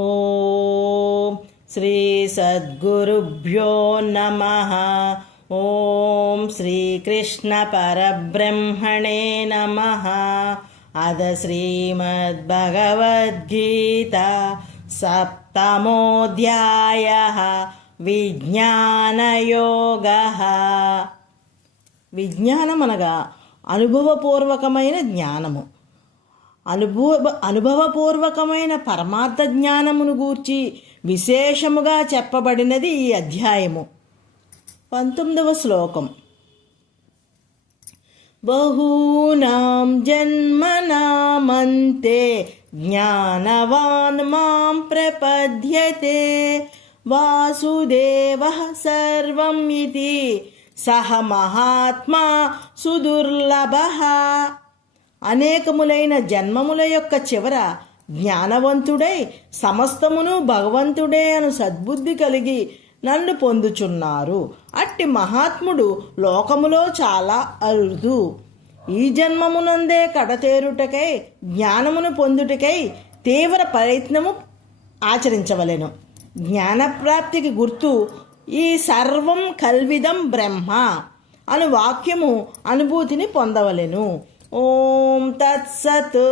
ఓం శ్రీ సద్గురుభ్యో నమః. ఓం శ్రీకృష్ణ పరబ్రహ్మణే నమః. అద శ్రీమద్భగవద్గీత సప్తమోధ్యాయః విజ్ఞానయోగః. విజ్ఞానం అనగా అనుభవపూర్వకమైన జ్ఞానము. అనుభవపూర్వకమైన పరమార్థ జ్ఞానమును గూర్చి విశేషముగా చెప్పబడినది ఈ అధ్యాయము. 19వ శ్లోకం. బహూనాం జన్మనామంతే జ్ఞానవాన్ మాం ప్రపద్యతే వాసుదేవః సర్వం ఇతి సహ మహాత్మా సుదుర్లభః. అనేకములైన జన్మముల యొక్క చివర జ్ఞానవంతుడై సమస్తమును భగవంతుడే అను సద్బుద్ధి కలిగి నన్ను పొందుచున్నారు. అట్టి మహాత్ముడు లోకములో చాలా అరుదు. ఈ జన్మమునందే కడతేరుటకై జ్ఞానమును పొందుటకై తీవ్ర ప్రయత్నము ఆచరించవలెను. జ్ఞానప్రాప్తికి గుర్తు ఈ సర్వం కల్విదం బ్రహ్మ అను వాక్యము అనుభూతిని పొందవలెను. ఓం తత్సత్.